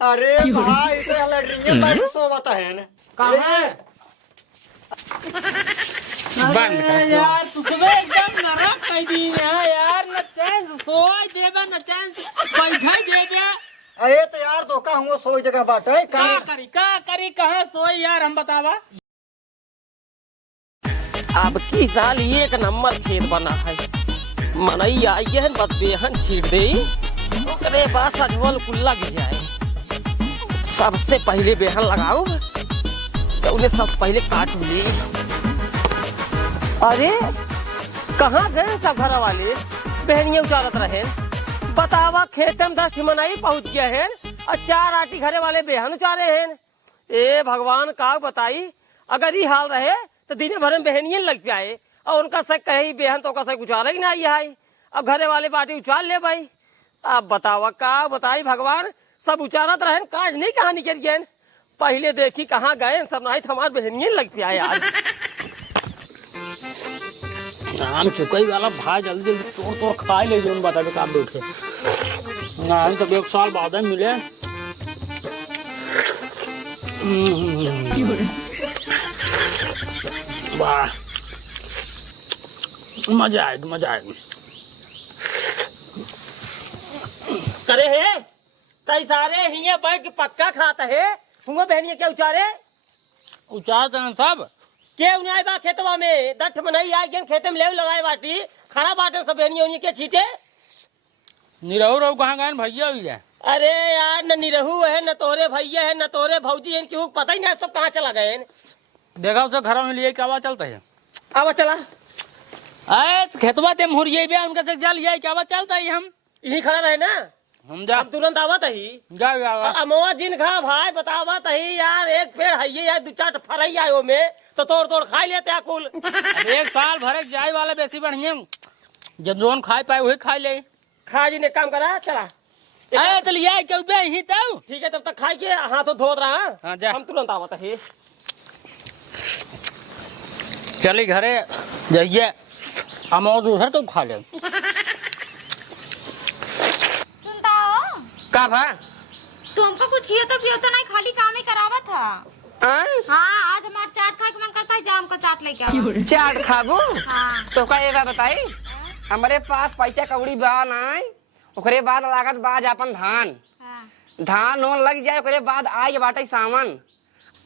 अरे भाई तो लैट्रिन में बैठ सोवता है ना कहाँ बंद कर यार तुझे एकदम नरक कर दी है यार न चैन से सोए देबे न चैन से बैठे देबे। अरे तो यार धोखा हुआ सोई जगह बाटे का करी कहाँ सोए यार हम बतावा। अब की साल एक नंबर खेत बना है मनई आई है बस बेहन छीट दे ओकरे बाद सजवल कुल लग जाए। सबसे पहले बेहन लगाओ तो उन्हें सबसे पहले काट ले। अरे कहाँ गए सब घर वाले बहनियां उचारत रहे बतावा खेत में 10 मनाई पहुंच गया है और 4 आटी घरे वाले बेहन उचारे हैं। ए भगवान का बताई अगर ये हाल रहे तो दिन भर में बहनियां लग जाए और उनका सक कहे बेहन तो का सक उचारे ही ना आई। अब घरे वाले बाटी उचार ले भाई। अब बतावा का बताई भगवान सब उचारत रहे काज नहीं कहाँ निकल गए पहले देखी कहाँ गए सब नहीं हमारे बहनियां लग पाए यार। नाम चुकई वाला भाई जल्दी जल्दी तोड़ तोड़ खा ले जोन बता दे काम बैठे ना हम तो 1 साल बाद मिले। वाह मजा आएगा। करे है कई सारे हिया बैठ के पक्का खाता है हुआ बहनियां क्या उचारे उचारते हैं सब के उन्हें बा खेतवा में दठ में नहीं आई गन खेते में ले लगाए बाटी खड़ा बाटे सब बहनियां उन्हें के छीटे निरहु रहू कहाँ गए भैया हुई है। अरे यार न निरहू है न तोरे भैया है न तोरे भौजी है क्यों पता ही नहीं सब कहाँ चला गए। देखा उसे घर में लिए क्या आवाज चलता है अब चला अरे खेतवा ते मुहरिए बे उनका से जल ये क्या आवाज चलता है हम यही खड़ा रहे ना हम जा तुरंत आवत ही जा अमवा जिन खा भाई बतावत ही यार एक पेड़ है यार 2-4 फरई आयो में तो तोड़ तोड़ खा लेते कुल। 1 साल भरे जाए वाला बेसी बढ़िया जब जोन खाए पाए वही खा ले खा जी ने काम करा चला अरे तो लिया क्यों बे ही तो ठीक है तब तक खाई के हाथों धो रहा हाँ जा हम तुरंत आवत ही चली घरे जाइए अमौज उधर तो खा ले। सुनता हो का भा तू हमको कुछ किया तो पियो तो नहीं खाली काम ही करावा था। हाँ आज हमारा चाट खाए के मन करता है जाम का चाट लेके आओ। चाट खाबू हाँ तो का एगा बताई हमारे पास पैसा कौड़ी बा नहीं ओकरे बाद लागत बाज अपन धान हाँ धान ओन लग जाए ओकरे बाद आई बाटे सामान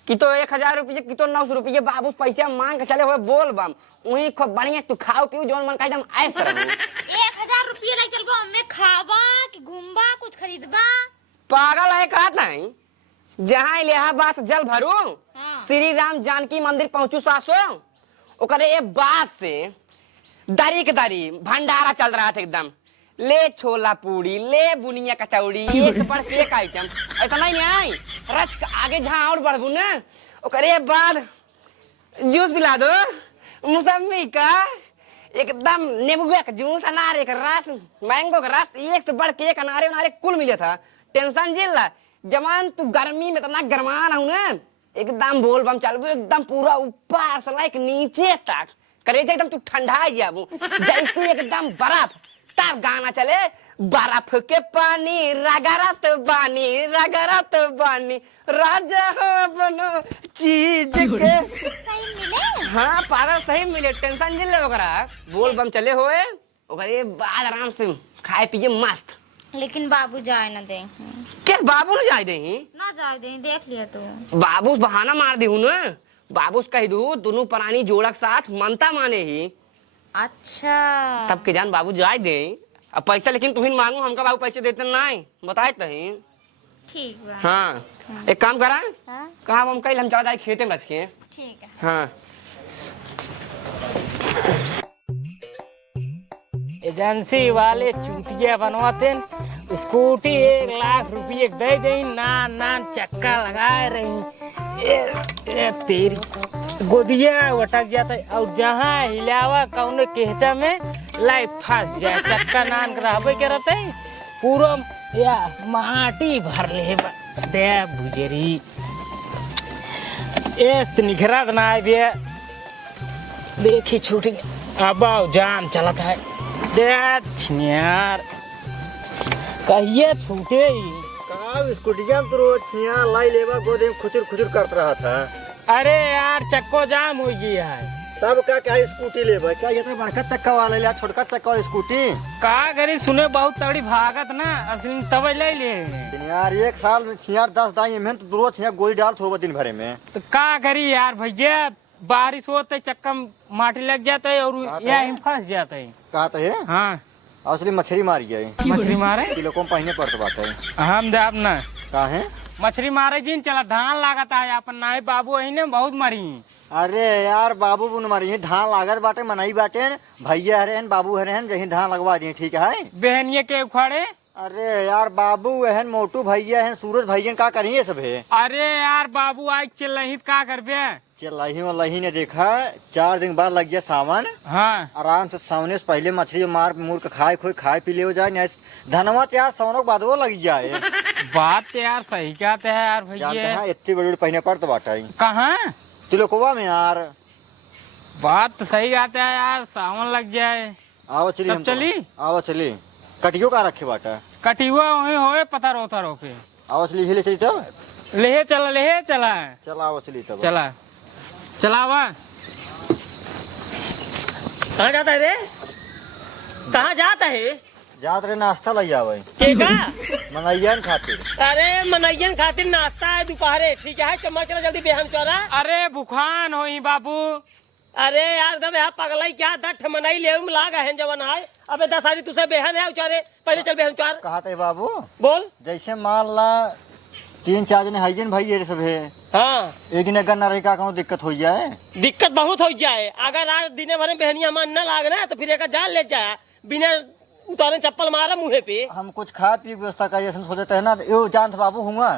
कि तो 1000 रुपये कि तो 900 रुपये बाबू पैसा मांग के चले हुए बोल बम वही खूब बढ़िया तू खाओ पियो जोन मन का एकदम ऐस करो। 1000 रुपये लग चल गो हमें खावा कि घूमबा कुछ खरीदबा पागल है कहत नहीं जहाँ इलाहाबाद जल भरू हाँ। श्री राम जानकी मंदिर पहुंचू सासो ओकरे ये बात से दरी के दरी भंडारा चल रहा था एकदम ले छोला पूड़ी ले बुनिया कचौड़ी एक से बढ़ के एक आइटम इतना ही नहीं रच के आगे जहाँ और बढ़बू ना ओकरे बाद जूस पिला दो मौसमी का एकदम नींबू का जूस अनार का रस मैंगो का रस एक से बढ़ के एक अनारे उनारे कुल मिले था टेंशन झेल ला जवान तू गर्मी में इतना गरमा रहा हूँ ना एकदम बोल बम चलबू एकदम पूरा ऊपर से लाइक नीचे तक करेजा एकदम तू ठंडा जाबू जैसे एकदम बर्फ तब गाना चले बर्फ के पानी रगरत बानी राजा हो बनो चीज के सही मिले। हाँ पागल सही मिले टेंशन जिले ओकरा बोल बम चले होए ओकरे बाद आराम से खाए पिए मस्त। लेकिन बाबू जाए ना दे के बाबू न जाए दे ना जाए दे देख लिया तू बाबू बहाना मार दी ना बाबू कह दू दोनों प्राणी जोड़क साथ मनता माने ही अच्छा तब के जान बाबू जाए दे अब पैसा लेकिन तुहिन मांगू हमका बाबू पैसे देते नहीं बताए तही ठीक बा हाँ एक काम करा हाँ कहा हम कल हम चला जाए खेते में रख के ठीक है हाँ एजेंसी वाले चूतिया बनवाते स्कूटी 1 लाख रुपये दे दे नान चक्का लगाए रही ए तेरी गोदिया उठक जाता और जहाँ हिलावा कौन केहचा में लाइफ फंस जाए चक्का नान रहबे के रहते पूरा या माटी भर ले दे बुजरी एस निखरा ना बे देखी छूट अब जाम चलत है यार कहिए छूटे कहाँ स्कूटिया तो रोज छिया लाई लेवा गोदे में खुचुर खुचुर करता रहा था। अरे यार चक्को जाम हो गया है। तब क्या स्कूटी लेवा क्या ये तो बड़का चक्का वाला लिया छोटका चक्का वाला स्कूटी। का करी सुने बहुत तड़ी भागत ना असली तब ले ले। लेकिन यार एक साल में छिया 10 दाई में तो रोज छिया गोली डाल थोड़ा दिन भरे में। तो का करी यार भैया बारिश होते चक्का माटी लग जाता है और यहीं फंस जाता है। कहा है हाँ असली मछली मारी गई। मछली मारे किलो को पहने पड़ता बात है। हम देव ना कहा है मछली मारे जिन चला धान लागता है अपन नाई बाबू ही ने बहुत मरी। अरे यार बाबू बुन मारी धान लागत बाटे मनाई बाटे भैया हरे हैं बाबू हरे हैं जही धान लगवा दिए ठीक है। बहनिया के उखाड़े। अरे यार बाबू हैं मोटू भैया हैं सूरज भैया का करिए सब है। अरे यार बाबू आज चल रही का करबे। चिल्लाही वल्लाही ने देखा 4 दिन बाद लग गया सावन। हाँ आराम से सावने से पहले मछली मार मुर के खाए खोए खाए पी ले हो जाए धनवा यार सावनों के बाद वो लग जाए। बात यार सही कहते है यार भैया। इतनी बड़ी पहने पड़ता बाटा कहाँ तिलकोवा में यार। बात तो सही कहते है यार सावन लग जाए। आओ चली हम चली आओ चली कटियो का रखे बाटा कटियुआ वही होए पता रोता रोपे। आओ चली हिले चली तब ले चला चला आओ चली तब चला चलावा। कहाँ जाता है रे? कहाँ जाता है? जात रे नाश्ता लग जावे केका मनैयन खातिर। अरे मनैयन खातिर नाश्ता है दोपहरे ठीक है। चम्मा चला जल्दी बेहन चौरा। अरे बुखान होई बाबू। अरे यार दम यहाँ पगलाई क्या दठ मनाई ले लागा है जवन है। अबे 10 आदमी तुझे बेहन है उचारे पहले चल बेहन चार। कहा थे बाबू बोल। जैसे मान ला 3-4 जने हाइजन भाई ये सब है। हाँ एक दिन अगर न रही का कहूँ दिक्कत हो जाए। दिक्कत बहुत हो जाए अगर आज दिन भर में बहनिया मन न लागना तो फिर एक जान ले जाए बिना उतारे चप्पल मारा मुँहे पे। हम कुछ खा पी व्यवस्था का जैसे सोचते है ना यो जानत बाबू हुआ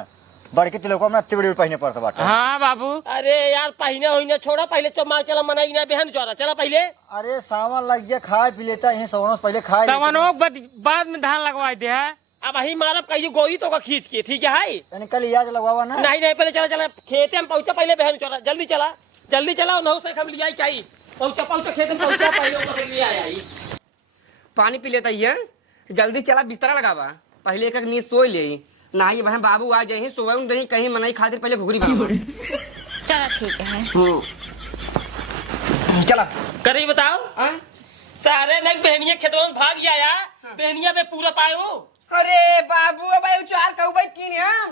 बड़ के तिलकों में अत्ते बड़ी पहने पड़ता बाटा। हाँ बाबू। अरे यार पहने होने छोड़ा पहले चम्मा चला मनाई ना बेहन चौरा चला पहले। अरे सावन लग गया खाए पी लेता है सावनों से पहले खाए सावनों बाद में धान लगवा दे है। अब वही मारब कहीं गोली तो का खींच के ठीक है। यानी कल याद लगवावा ना। नहीं पहले चला चला खेते में पहुंचा पहले बहन चौरा जल्दी चला नौ से हम लिया चाहिए पहुंचा खेत में पहुंचा पहले लिया पानी पी लेता है जल्दी चला बिस्तरा लगावा पहले एक नींद सोई ले ना ही बहन बाबू आ जाए सोए नहीं कहीं मनाई खातिर पहले घुघरी बना। चलो ठीक है। चला करी बताओ सारे नग बहनिया खेतों में भाग जाया बहनिया पे पूरा पायो। अरे बाबू अब चार कहू तीन हम।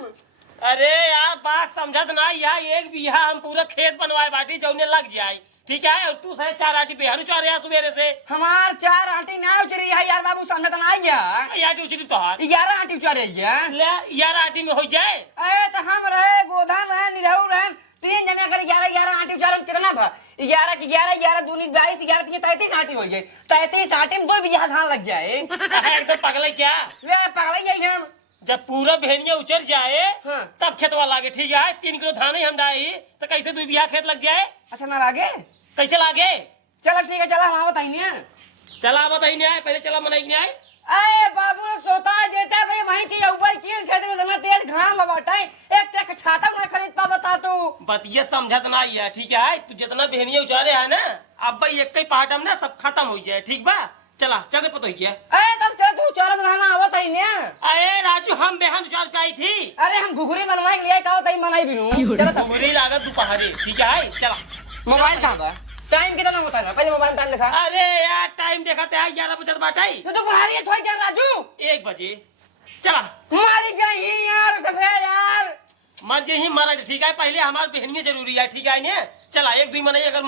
अरे यार बात समझत ना यार 1 बीघा हम पूरा खेत बनवाए बाटी जौने लग जाए ठीक है। और तू सहे 4 आटी बेहारू चार रहा सुबेरे से हमार 4 आटी ना उचरी है यार बाबू समझत ना गया यार उचरी तो हार 11 आटी उचरे गया ले 11 आटी में हो जाए। अरे तो हम रहे गोधान रहे निरहू रहे 3 जने अगर 11 आटी उचारे कितना भा 11 की 11 दूनी 22 11 की 33 आटी हो गई 33 आटी में 2 बीघा धान लग जाए। एकदम पगला क्या ले पगला जाए हम जब पूरा बहनिया उचर जाए हाँ। तब खेतवा लागे ठीक है। 3 किलो धान ही हम डाई तो कैसे 2 बीघा खेत लग जाए। अच्छा ना लागे कैसे लागे। चलो ठीक है चला हम बताइए चला बताई नहीं आए पहले चला मनाई नहीं आए। अरे बाबू सोता जेता भाई वहीं की ऊपर की खेत में जना तेज घाम लबाटाई एक टक छाता ना खरीद पा बता तू बतिया समझत ना है ठीक है। तू जितना बहनिया उचारे है ना अब भाई एक ही पार्ट में ना सब खत्म हो जाए ठीक बा। चला चल पता क्या अरे तब से तू चरत रहना आवत है ने। अरे राजू हम बेहन उचार पे आई थी। अरे हम घुघरी बनवाए के लिए का तई मनाई बिनु चला घुघरी लागत दोपहरी ठीक है। चला मोबाइल कहां बा टाइम कितना होता है पहले मोबाइल टाइम दिखा। अरे यार टाइम देखा है 11 बजे बाटाई तो दोपहरी थोड़ी देर राजू 1 बजे। चला मारी जाई यार सफेद यार मर जे ही मरा ठीक है। पहले हमार बहनिया जरूरी है ठीक है ने। चला 1-2 महीने अगर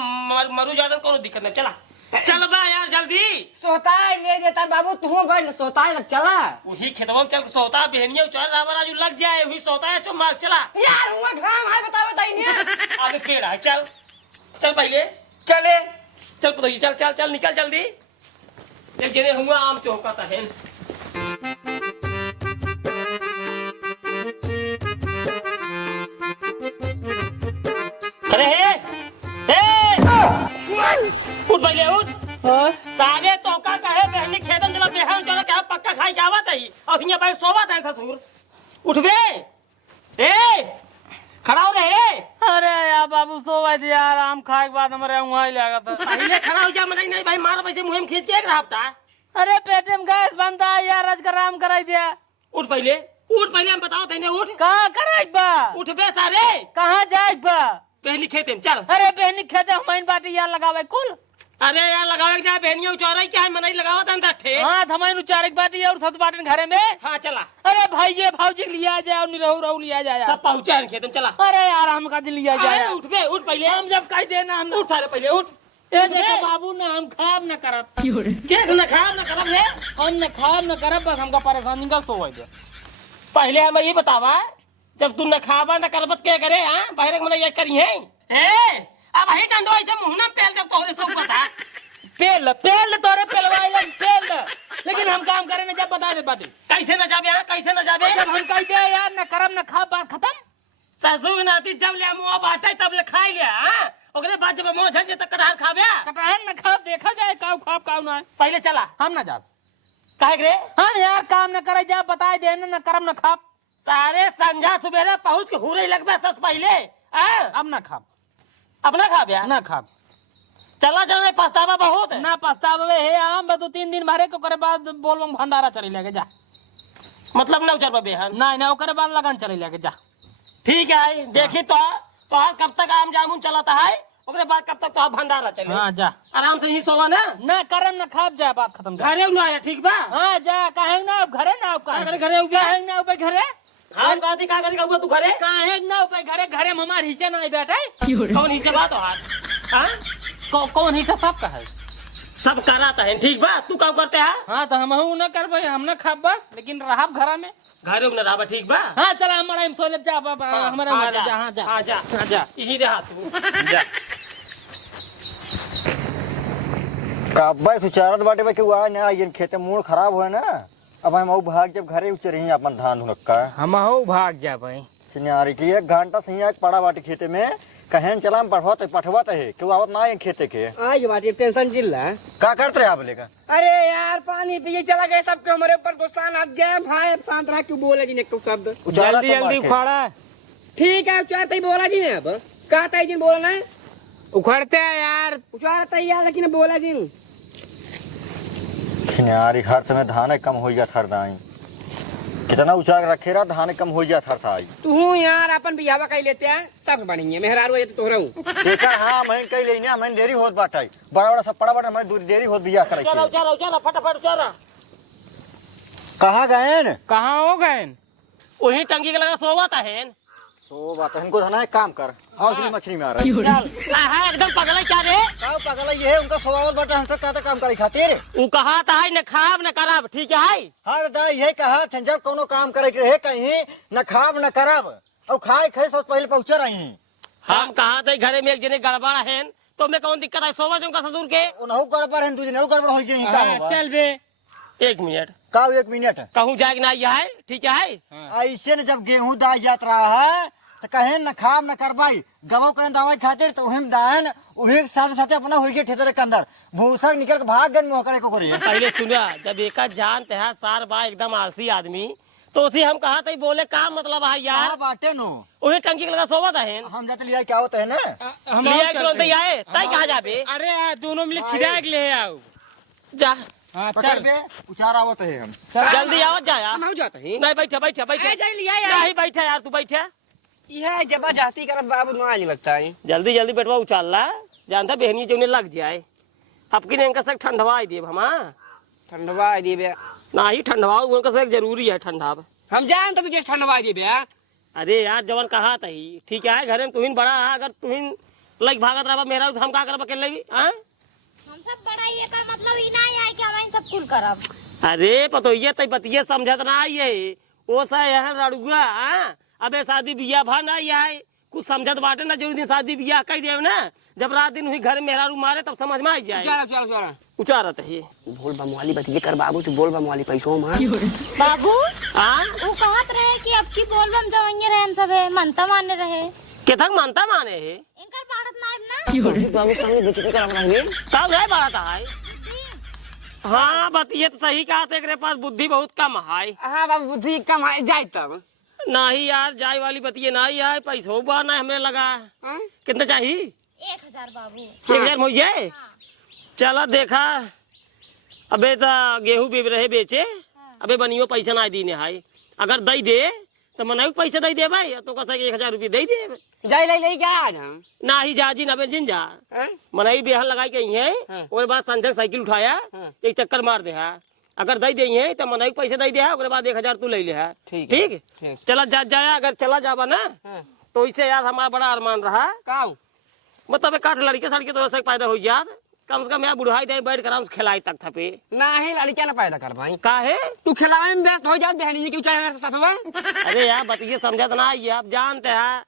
मरू ज्यादा कोनो दिक्कत नहीं। चला चल बा यार जल्दी सोता ले देता बाबू तू बैठ सोता है चला वही खेतवा में चल सोता बहनिया उचार राजू लग जाए वही सोता है चुप मार। चला यार हुआ घाम है बताई ने अबे पेड़ है चल पहले चले चल पता चल निकल जल्दी। एक जने हुआ आम चौकाता है। अरे उठ पहले उठ साले तोका कहे बहनी खेतन जला बेहन चला क्या पक्का खाई जावत है और हिया बैठ सोवत है ससुर उठ बे ए खड़ा हो रे। अरे यार बाबू सोवा दे यार आम खाए के बाद हमारे वहाँ ही लगा था। पहले खड़ा हो जा मनाई नहीं भाई मार वैसे मुहिम खींच के एक रहा। अरे पेटे में गैस बनता है यार आज का आराम कराई दिया। उठ पहले उठ पहले हम बताओ तेने उठ कहाँ करे बा उठ बे सारे कहाँ जाए बा पहली खेते में चल अरे बहनी खेते हमारी बाटी यार लगावे कुल अरे यार लगावे क्या बहनिया उचारा क्या है मनाई लगावा था ठे हाँ हमारी उचारे बाटी और सत बाटन घरे में हाँ चला अरे भाई ये भाजी लिया जाए और निरहु रहु लिया जाए सब पहुंचे हैं खेत में चला अरे यार हम का लिया जाए अरे उठ बे उठ पहले हम जब कह देना हम उठ सारे पहले उठ ए देखो बाबू ना हम खराब न करब कैसे न खाब न करब है हम न खराब न करब बस हमका परेशानी का सोए दे पहले हमें ये बतावा जब तू न खाबा न करबत क्या करे हाँ बाहर मन ये करी है अब ही डंडो ऐसे मुंह ना पेल जब तोरे तो बता पेल पेल तोरे पेलवाई लग पेल लेकिन हम काम करे न जब बता दे बाटी कैसे न जाबे हाँ कैसे न जाबे जब हम कह दे यार न करब न खा बात खत्म ससुर नाती जब ले मुआ बाटे तब ले खाई लिया हाँ ओकरे बाद जब मुंह झड़ जे तक कटहर खाबे कटहल न खा देखा जाए काव खाब काव ना पहले चला हम न जाब काहे रे हम यार काम न करे जा बता दे न करब न खाब सारे संझा सुबेरे पहुंच के हुरे लगबे सस पहले हाँ अब न खाब अपना खाबे न खाब चला चला पछतावा बहुत ना पछतावे हे हम बस 2-3 दिन भरे को करे बाद बोलबम भंडारा चली लेके जा मतलब न उचर पाबे हम नहीं ना ओकरे बाद लगन चली लेके जा ठीक है देखी तो कब तक आम जामुन चलाता है ओकरे बाद कब तक तो भंडारा चले हाँ जा आराम से ही सोवा ना ना करम न खाब जा बात खत्म जा घरे न आया ठीक बा हाँ जा काहे ना अब घरे ना अब घरे घरे उबे काहे ना अब घरे हाँ कहती का करी कहूँ तू घरे काहे ना अब घरे घरे में हमार हिस्से नहीं बैठे कौन हिस्से बात हो हाथ हाँ कौन हिस्सा सब का है सब कराता है ठीक बा तू क्या करते है हाँ तो हम न करबे हम न खाब बस लेकिन रहब घरा में घरे में रहा ठीक बा हाँ चला हमारा हम सोले जा हमारा हाँ, जा हाँ जा हाँ जा हाँ जा यही रहा तू जा काबा सुचारत बाटे बा कि आ ना ये खेते मूड खराब होए ना अब हम औ भाग जब घरे उचर ही अपन धान हुनक्का हम हो भाग जा भाई सिन्यारी की 1 घंटा से आज पड़ा बाटे खेते में कहें चला हम पठवाते है क्यों आवत ना है खेते के आज बाटी टेंशन चिल्ला का करते रहे आप लेकर अरे यार पानी पिए चला गए सबके हमारे ऊपर गुस्सा आ गया भाई शांत रहा क्यों बोले जी ने कुछ शब्द जल्दी जल्दी उखाड़ा ठीक है उचारते ही बोला जी ने अब कहता ही जी बोलना है उखड़ते हैं यार उचारता ही यार लेकिन बोला जी सिन्यारी हर समय धान कम हो जात हर दाई कितना ऊंचा रखे रहा धान कम हो जात हर थाई तू यार अपन बियावा कह लेते हैं सब बढ़िया मेहरारू है तो तोहरा हूं देखा हां मैं कह लेने मैं देरी होत बाटे बड़ा बड़ा सब बड़ा मैं देरी होत बिया करे चलो चलो चलो फटाफट चलो कहां गए कहाँ हो गए वही टंकी के लगा सोवाता है सो बात है इनको धना एक काम कर आओ इसलिए मछली में आ रहा है हाँ एकदम पगला क्या रे का पगला ये है उनका स्वभाव बाटे हमसे कहता काम करे खातिर उ कहा था न खाब न कराब ठीक है हर दाई ये कहा थे जब कोनो काम करे के रहे कहीं न खाब न करब और खाए खाए सब पहले पहुंचे रही हम कहा थे घरे में एक जने गड़बड़ है तो मैं कौन दिक्कत है सोवा दूंगा ससुर के उनहु गड़बड़ है दूसरे गड़बड़ हो गई का होगा चल बे 1 मिनट का 1 मिनट कहूँ जाग ना है ठीक है ऐसे न जब गेहूं दाई जात रहा है तो कहे न खाब न करबाई गवो करें दवाई खातिर तो उहिम दाहन उही साथ साथ अपना होई के ठेतर के अंदर भूसा निकल के भाग गन मुंह करे को करिए पहले सुना जब एक जानते है सार बा एकदम आलसी आदमी तो उसी हम कहा था बोले का मतलब है यार बाटे नो वही टंकी के लगा सोवा था है हम जाते लिया क्या होता है ना हम लिया के लोग आए तय कहा जाबे अरे दोनों मिले छिड़ा के ले आओ जा हाँ पकड़ चल के उचार आवत है हम जल्दी आओ जा यार हम जाता है नहीं बैठा बैठा बैठा नहीं बैठा यार तू बैठा यह जब जाती कर बाबू ना आज लगता है जल्दी जल्दी बैठवा उचाल ला जानता बहनी जो लग जाए आपकी ने इनका सक ठंडवा दे हम ठंडवा दे बे ना ही ठंडवा उनका सक जरूरी है ठंडा हम जान तो तुझे ठंडवा दे बे अरे यार जवन कहा था ही ठीक है घर में तुहिन बड़ा है अगर तुहिन लग भागत रहा मेरा तो हम का करब अकेले भी हाँ हम सब बड़ा ये कर मतलब ई ना है कि हम सब कुल करब अरे पतो ये तई बतिये समझत ना ये ओ सा यह रड़ुआ हाँ अबे शादी बियाह भा ना है कुछ समझत बाटे ना जरूर दिन शादी बियाह कह देव ना जब रात दिन हुई घर में मेहरारू मारे तब समझ में आ जाए चलो चलो चलो उचारत है ये बोल बमवाली बतिये कर बाबू तू बोल बमवाली पैसों मार बाबू हाँ वो कहत रहे कि अब की बोलबम जवइये रहे हम सब है मनता माने रहे केथक मानता माने है इनकर बाड़त नाइब ना बाबू संग बिचती कर रहा कब है बड़ा था है हाँ बतिये तो सही कहा तेरे पास बुद्धि बहुत कम है हां बाबू बुद्धि कम है जाए तब नहीं यार जाय वाली बतिये नहीं है पैसों बार ना हमें लगा कितना चाहिए 1000 बाबू 1000 मुझे चला देखा अबे तो गेहूं बेच रहे बेचे अबे बनियो पैसा ना दीने हाय अगर दई दे तो मनाई पैसे दई दे भाई, तो कसा 1000 रुपये दई दे। जाई ले क्या आज हम ना ही जा जी ना बेजिन जा, हैं? मनाई बेहन लगाई के है। हाँ। और बाद संजय साइकिल उठाया, हाँ। एक चक्कर मार दे है। अगर दई दे है तो मनाई पैसे दई दे है, और बाद 1000 तू ले ले है। ठीक है, ठीक ठीक। चला जाया, अगर चला जावा ना हाँ। तो इससे यार हमारा बड़ा अरमान रहा, काऊ मतलब एक काठ लड़के सड़के तो ऐसा पैदा हो जात, कम से कम यहाँ बुढ़ाई दे बैठ कर हमसे खिलाई तक था पे। नहीं लड़कियां ना पैदा कर भाई, काहे? तू खिलावे में व्यस्त हो जा, बहनी जी क्यों चाहे मेरे साथ हुआ? अरे यार बतिए समझत ना, ये आप जानते हैं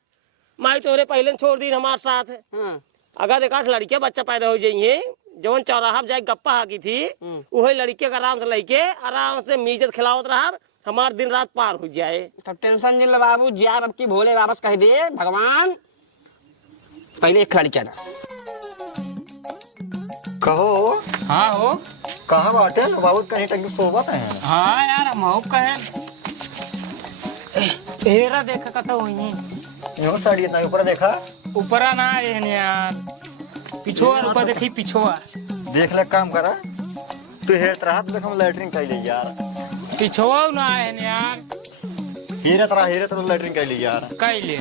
माई तोरे पहले छोड़ दी हमारे साथ। हाँ। अगर एक आठ लड़के बच्चा पैदा हो जाइए, जवन चौराहा जाए गप्पा हाकी थी, वही लड़के का आराम से लेके आराम से मीजत खिलावत रहा, हमार दिन रात पार हो जाए। तो टेंशन नहीं ले बाबू, जा अब की भोले वापस कह दे भगवान पहले एक लड़किया ना कहो हाँ हो। कहाँ बाटे ना बाबू, कहीं टंगी सोबत है। हाँ यार हम हो कहे हेरा देखा का तो वही यो साड़ी इतना ऊपर देखा, ऊपरा ना है यार, पिछुआ ऊपर देखी पिछुआ, देख ले काम करा तू हेत रहा तो हम लैटरिन कर ली यार, पिछुआ ना है यार, हीरे तरह लैटरिन कर ली यार। कैले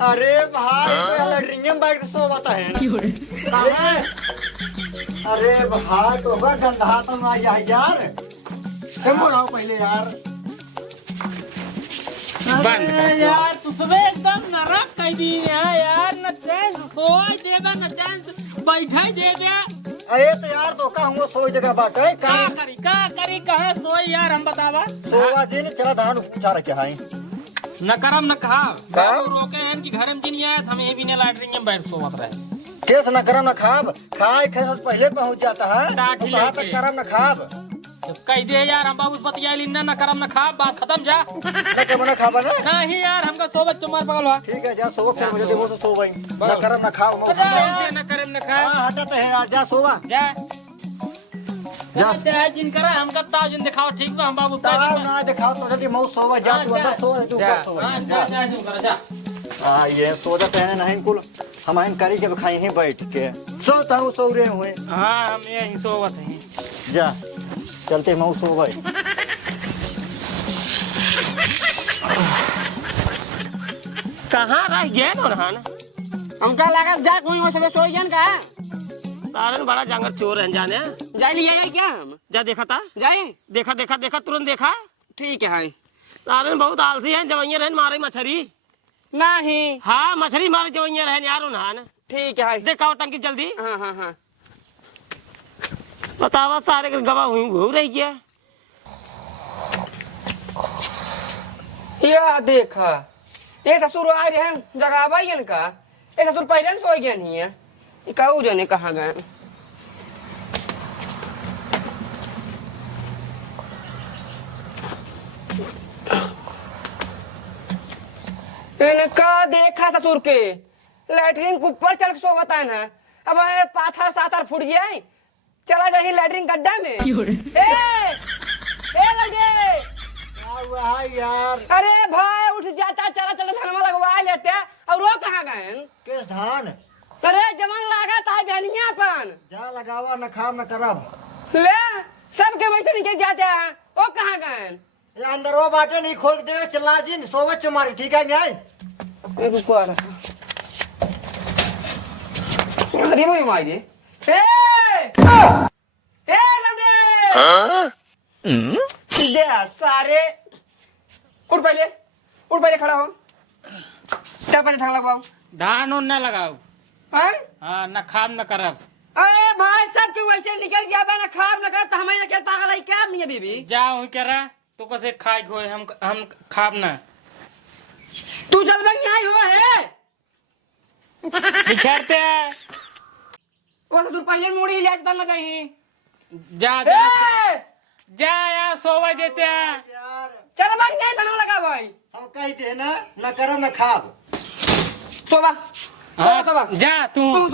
अरे भाई लैटरिन में बैठ के सोबत है। अरे भाई तो गंदा तो ना यार, हम बोलाओ पहले यार। बंद कर यार, तू सब एकदम नरक कर दी है यार, न चैन से सोए देबे न चैन से बैठे देबे। अरे तो यार तो का हम सोई जगह बाटे का करी कहाँ सोए यार, हम बतावा। सोवा दिन चला धान पूछा रखे हैं न करम न कहा का? रोके हैं कि घर में जिन आए हम ये भी ने लैटरिन में बैठ सोवत रहे। केस न करम न खाब, खाए खाए से पहले पहुंच जाता है, टाटी तो कहाँ लेके। तक करम न खाब, तो कह दे यार, हम बाबू बतियाली न करम न खा, बात खत्म जा। न के मना खाबा ना। नहीं यार, हमका सोबत चुमार बगल हुआ। ठीक है जा सोवा, फिर मुझे देखो तो सोवा ही। न करम न खाओ मौत ऐसे न करम न खा हाँ हटत है यार, जा सोवा जा जा। जा जिन करा हमका ताजुन दिखाओ, ठीक बा हम बाबू ताव ना दिखाओ तो जल्दी मौत सोवा, जा तू अंदर सोवा, तू ऊपर सोवा। हां जा जा जो करा जा। हाँ ये सोचते हैं नहीं कुल हम इन करी जब खाई ही बैठ के सोता हूँ सो रहे हुए। हां हम यही सोवत हैं। जा चलते मऊ सो गए। कहाँ रह गए नौरहान? हमका लगा जा कोई वो सब सोई जन का सारन बड़ा जांगर चोर है जाने। जाई लिया है क्या हम जा देखा था, जाई? देखा देखा देखा तुरंत देखा। ठीक है हां। सारन बहुत आलसी है, जवैया रहन मारे मछली। नहीं हाँ मछली मारे जवैया रहन यार उन्हान। ठीक है हां। देखा टंकी जल्दी। हाँ हाँ हाँ। बतावा सारे के गवाह हुई घूम रही क्या? यह देखा ये ससुर आ रहे हैं जगावा इनका, ये ससुर पहले सो गया नहीं है, ये कहू जाने कहाँ गए। इनका देखा ससुर के लैटरिन के ऊपर चढ़ के सोवता है ना, अब पाथर साथर फुट गया है, चला जाए लैटरिन गड्ढा में। ए लगे यार अरे भाई उठ जाता, चला चला धनमा लगवा लेते और वो कहाँ गए? किस धान अरे जमन लागत है बहनिया अपन, जा लगावा न खाम न करब। ले सबके वैसे नीचे जाते हैं, वो कहाँ गए? ये अंदर वो बाटे नहीं खोल के देगा, चिल्ला जी सोवे चुमारी ठीक है नहीं। एक आ रहा अरे मेरी माई रे दे सारे उठ पहले खड़ा हो, चल पहले थंग लगाओ। धान उन न लगाओ। हैं? हाँ न खाम न करब। अरे भाई सबके वैसे निकल गया ना, खाब न कर तो हमें क्या पागल है क्या मियां बीबी? जाओ करा तो कैसे खाए खोए हम खाब ना। तू जल में न्याय हुआ है बिछड़ते हैं। वो तो तू पहले मुड़ी ही जाता ना कहीं। जा जा ए! जा यार सोवा देते हैं। यार चल बन नहीं धनो लगा भाई, हम कहते हैं ना न करब न खाब। सोवा हाँ, सोवा जा तू तू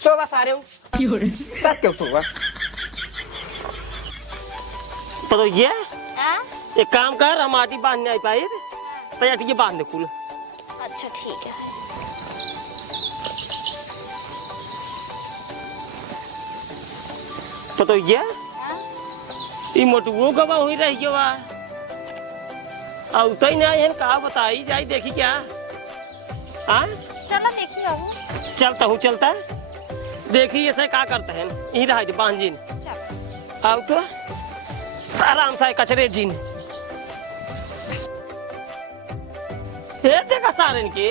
सोवा सारे हो सब क्यों सोवा? तो ये हाँ? एक काम कर, हम आटी बांधने आई पाए तो आटी ये बांध दे कुल। अच्छा ठीक है। तो ये हाँ? ई मोटुओ गवा हुई रही गवा और तई नहीं है का बताई जाई देखी क्या हाँ चलो देखिए अब चलता हूँ चलता देखी ऐसे का करते हैं यही रहा बांजीन चलो आओ तो आराम से कचरे जीन ये देखा सारे के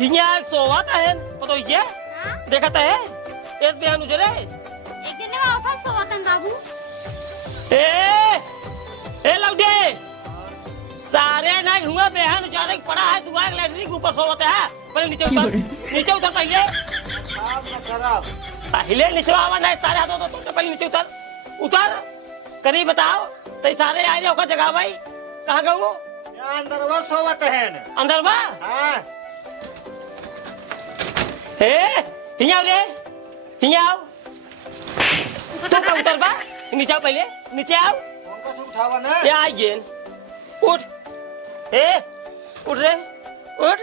हिया एक सोवाता है पतो ये हाँ? देखता है एक बयान उजरे एक दिन में आओ था सोवतन बाबू ए लौटे सारे ना हुआ बहन उचारे पड़ा है दुआ लैट्रिन के ऊपर सोवता है पहले नीचे उतर पहले खराब न खराब पहले नीचे आवा नहीं सारे हाथों तो तुमने पहले नीचे उतर करी बताओ तो सारे आए होगा जगह भाई कहाँ गए वो यहाँ अंदर वो सोवत है अंदर बा हाँ ए हिया रे हिया आओ तू का उतर बा नीचे आओ पहले नीचे आओ उनका से उठावा ना ये आई गेन उठ ए उठ रे उठ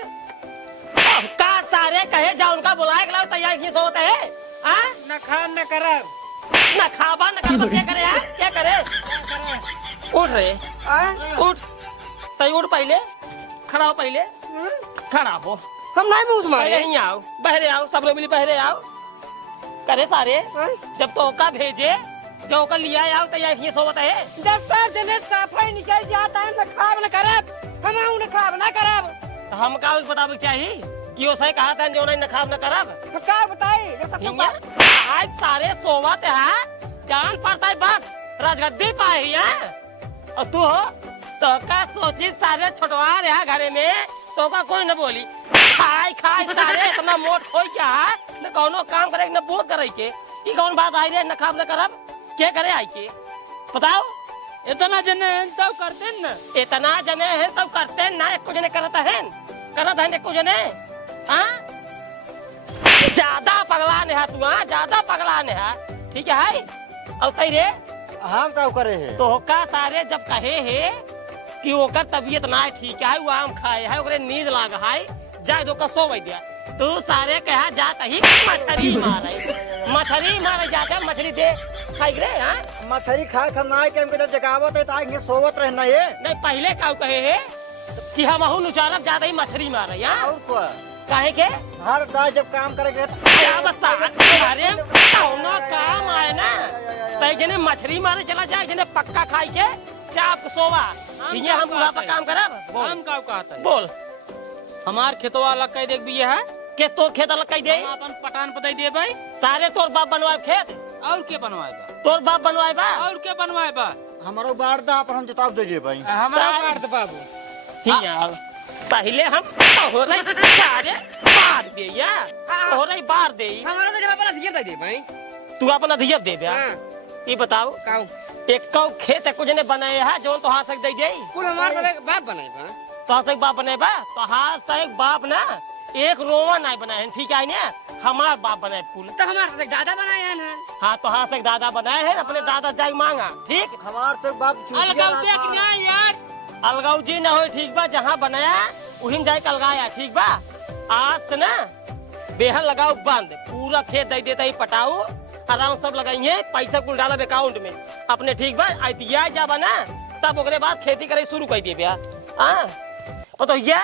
का सारे कहे जा उनका बुलाए के लाओ तैयार ही सोता है आ न खाम न करब ना खाबा ना करबा क्या करे यार क्या करे उठ रे उठ तय उठ पहले खड़ा हो पहले खड़ा हो हम नहीं मुंह पहले मारे यहीं आओ बहरे आओ सब लोग मिली बहरे आओ करे सारे जब तो का भेजे जो का लिया आओ तो ये सोवत है जब तक जने सफाई निकल जाता है न खाब न करब हम आऊ न खाब न करब तो हम का उस बतावे चाहिए कि वो सही कहा था जो नहीं नखाब न करब तो का बताई जब तक हिंगा आज सारे सोवत है जान पड़ता है बस राजगद्दी पाए है और तू हो तो का सोची सारे छुटवा रहा घरे में तो का कोई न बोली खाए खाए सारे इतना मोट हो क्या है न कोनो काम करे न बोध करे के ई कौन बात आई रे न खाब न करब क्या करे आई के बताओ इतना जने तब करते न इतना जने हैं तब करते हैं ना एको जने करता है एको जने हाँ ज्यादा पगला ने है तू हाँ ज्यादा पगला ने है ठीक है और तई रे हम का करे है तो का सारे जब कहे है कि ओकर तबीयत ना ठीक है वो आम खाए है ओकरे नींद लाग है जा दो का सोवे दिया तू सारे कहा जात ही मछली मारे जाके मछली दे खाई रे हाँ मछली खा खनाए के हमके जगावत है तो आगे सोवत रहना ये नहीं पहले का कहे है कि हम अहू नुचारब ज्यादा ही मछली मारे यहाँ और क्या काहे के हर दाल जब काम करेंगे क्या बसा अरे कौनो काम आए ना तय जने मछली मारे चला जाए जने पक्का खाई के चाप सोवा ये हम पूरा पर काम करब हम का कहता है बोल हमार खेतवा अलग कह देख भी है के तोर खेत अलग कह दे हम अपन पटान पताई दे भाई सारे तोर बाप बनवाए खेत और के बनवाएगा तोर बाप बनवाए बा और के बनवाएगा हमारो बाढ़ दा पर हम जताब दे भाई हमारा काट दे बाबू हिया पहले हम हो रही सारे बार दे या हो रही बार दे हमारा तो जब अपना दिया दे भाई तू अपना धियब दे बे ये बताओ काऊ एक कौ खेत कुछ ने बनाए है जो तो हाथ से दे दे कुल हमार बाप बनाएगा तो हाथ से बाप बने बा तो हाथ से बाप ना एक रोवा नहीं बनाए हैं ठीक है ना हमार बाप बनाए कुल तो हमारे दादा बनाए हैं ना हाँ तो हाथ से दादा बनाए हैं अपने दादा जाई मांगा ठीक हमार तो बाप यार अलगाव जी न हो ठीक बा जहाँ बनाया वही में जाए अलगाया ठीक बा आज से ना बेहन लगाओ बंद पूरा खेत दे देता ही पटाओ आराम सब लगाइए पैसा कुल डालब अकाउंट में अपने ठीक बा आई दिया जाबा ना तब ओकरे बाद खेती करे शुरू कर दिए भैया हाँ तो ये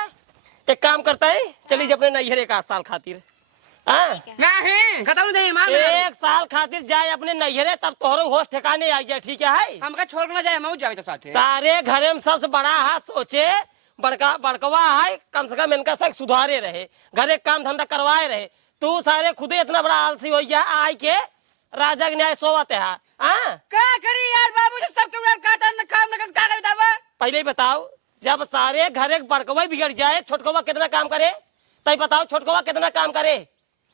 एक काम करता है चली अपने नैहर एक साल खातिर हाँ नहीं खत्म दे मार एक साल खातिर जाए अपने नैहरे तब तोहरो होश ठिकाने आई जाए ठीक है हमका छोड़ के ना जाए हम जाए तो साथ सारे घरे में सबसे बड़ा है सोचे बड़कवा है कम से कम इनका सब सुधारे रहे घरे काम धंधा करवाए रहे तू सारे खुदे इतना बड़ा आलसी हो गया आई के राजा के न्याय सोवत है हाँ क्या करी यार बाबू जी सबके यार काटा न काम न कर का करे दावा पहले ही बताओ जब सारे घरे बड़कवा बिगड़ जाए छोटकवा कितना काम करे तय बताओ छोटकवा कितना काम करे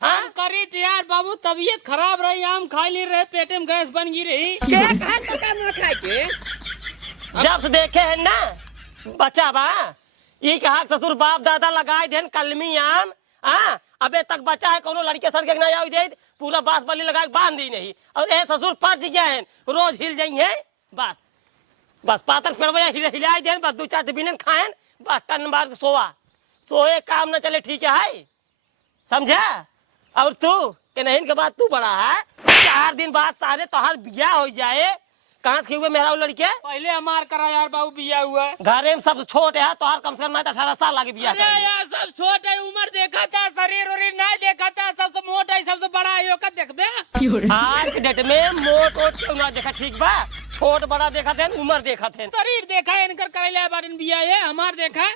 हाँ करी थी यार बाबू तबीयत खराब रही आम खा ली रहे पेटे में गैस बन गई रही क्या कहा तो काम न खाए के जब से देखे है ना बच्चा बा ये कहा ससुर बाप दादा लगाए देन कलमी आम हाँ अबे तक बच्चा है कोनो लड़के सड़के ना आई दे पूरा बांस बल्ली लगा बांध दी नहीं और ए ससुर पच गया है रोज हिल जाइए बस बस पातर पेड़वा हिलाई दे बस 2-4 टिफिन खाए बस टन मार सोवा सोए काम न चले ठीक है समझा और तू के नहीं के बाद तू बड़ा है 4 दिन बाद सारे तोहार बिया हो जाए कहाँ से हुए मेरा लड़के? पहले हमार करा यार बाबू बिया हुआ। घरे में सब छोट है, तो हर कम से कम 18 साल लागे बिया अरे यार सब छोट है, उम्र देखा था, शरीर उरीर नहीं देखा था, सबसे मोटा है सबसे बड़ा है, ओका देखबे। आज के डेट में मोट ओट क्यों ना देखा, ठीक बा? छोट बड़ा देखा थे, उम्र देखा थे, शरीर देखा है इनकर करैला बारन बिया है, हमार देखा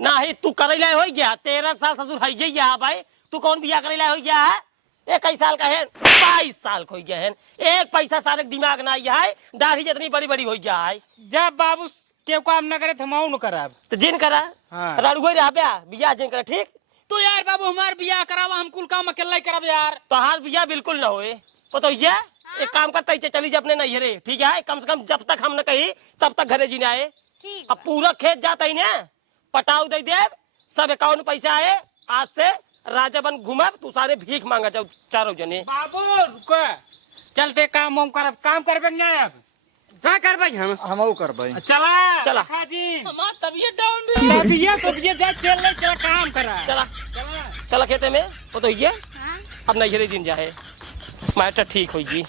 ना ही तू करैला हो गया। 13 साल ससुर है गया भाई, तू कौन बिया करैला हो गया है? 21 साल का है, 22 साल को हो गया है, एक पैसा सारे दिमाग ना आया है, दाढ़ी जितनी बड़ी बड़ी हो गया है। जब बाबू के काम न करे थमाऊ न कराब तो जिन करा हाँ। रड़गोई रहा बिया जिन करा, ठीक? तो यार बाबू हमार बिया करावा, हम कुल काम अकेला ही करब यार। तो हार बिया बिल्कुल ना होए, तो ये एक काम करता ही चली जा अपने नहीं रे, ठीक है? कम से कम जब तक हम न कही तब तक घरे जीने आए। ठीक अब पूरा खेत जाता ही ना, पटाऊ दे दे, सब अकाउंट पैसा आए। आज से राजा बन घूमब, तू सारे भीख मांगा जाओ चारों जने। बाबू रुको, चलते काम वाम करब, काम करबे ना अब। हाँ करबै हम करबै। चला चला। जी हमार तबीयत डाउन है, तबीयत जा चल ले, चला काम करा। चला चला चला खेते में, वो तो ये हाँ अब नहीं रे जिन जाए, मैटर ठीक हो जी।